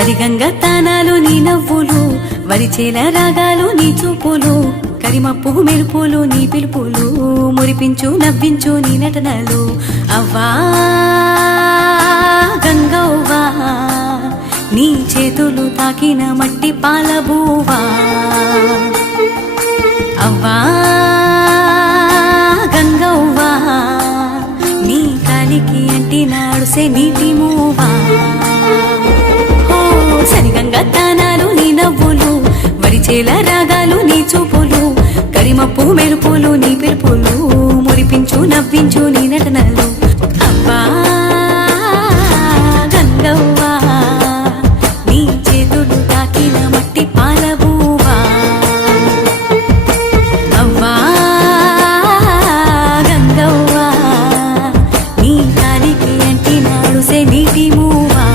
సరిగంగ తానాలు నీ నవ్వులు, వరిచేల రాగాలు నీ చూపులు, కరిమప్పు మెరుపులు నీ పిలుపులు, మురిపించు నవ్వించు నీ నటనలు. అవ్వా గంగవ్వా నీ చేతులు తాకిన మట్టి పాలబూవా. అవ్వా గంగవ్వా నీ కాలికి అంటినాడుసే నీటి మూవా. సరిగంగ తానాలు నీ నవ్వులు, వరిచేల రాగాలు నీ చూపులు, కరిమప్పు మెరుపులు నీ పిలుపులు, మురిపించు నవ్వించు నీ నటనలు. అబ్బా గంగవ్వా నీ చేతులు తాకిన మట్టి పాలబూవా. అవ్వా గంగవ్వా నీ కాలికి అంటినాడుసే నీటి మూవా.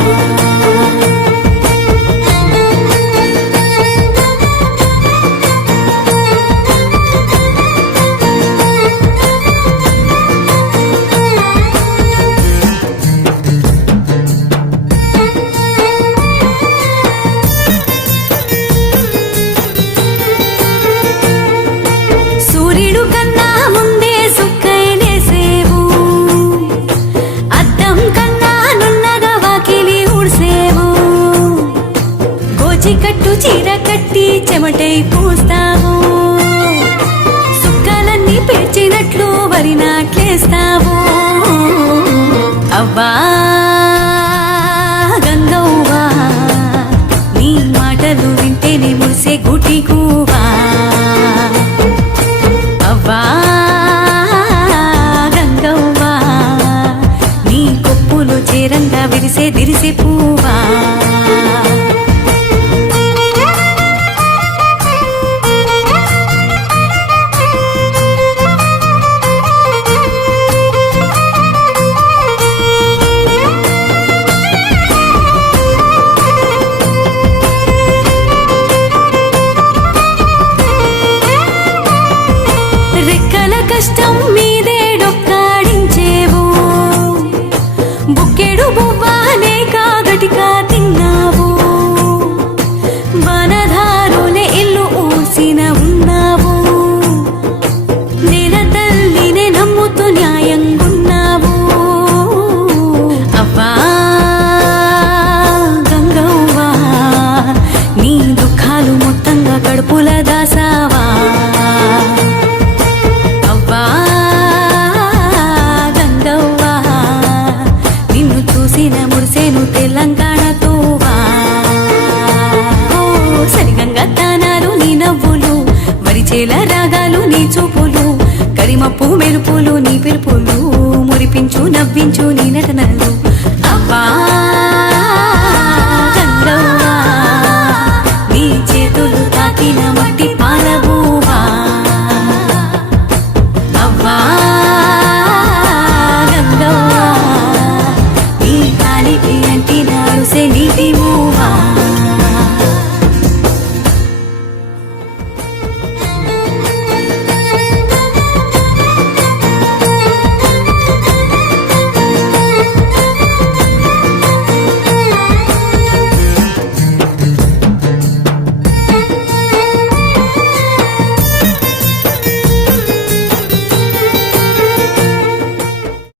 సూర్యుడు కన్నా ముందే సుక్కైనేసేవు, అద్దం కన్నా నున్నగా వాకిలి ఊడ్సేవు, గోచికట్టు చీర కట్టి చెమటై పూస్తావు, సుక్కలన్నీ పేర్చినట్లు వరి నాట్లేస్తావు. అవ్వా గంగవ్వా నీ మాటలు వింటేనే మురిసే గుటి కూవా. అవ్వా గంగవ్వా నీ కొప్పులు చేరంగా విరిసే దిరిసే పువ్వా. కష్టం మీదే డొక్కాడించేవు, బుక్కెడు బువ్వానే కాగటిగా తిన్నావు, వనధారులే ఇల్లు ఊసిన ఉన్నావు, నేల తల్లినే నమ్ముతూ న్యాయంగున్నావు. అవ్వా గంగవ్వా నీ దుఃఖాలు మొత్తంగా కడుపుల దాసావా. మురిసేను తెలంగాణ తోవా. సరిగంగ తానాలు నీ నవ్వులు, వరిచేల రాగాలు నీ చూపులు, కరిమప్పు మెరుపులు నీ పిలుపులు, మురిపించు నవ్వించు నీ నటనలు. అవ్వా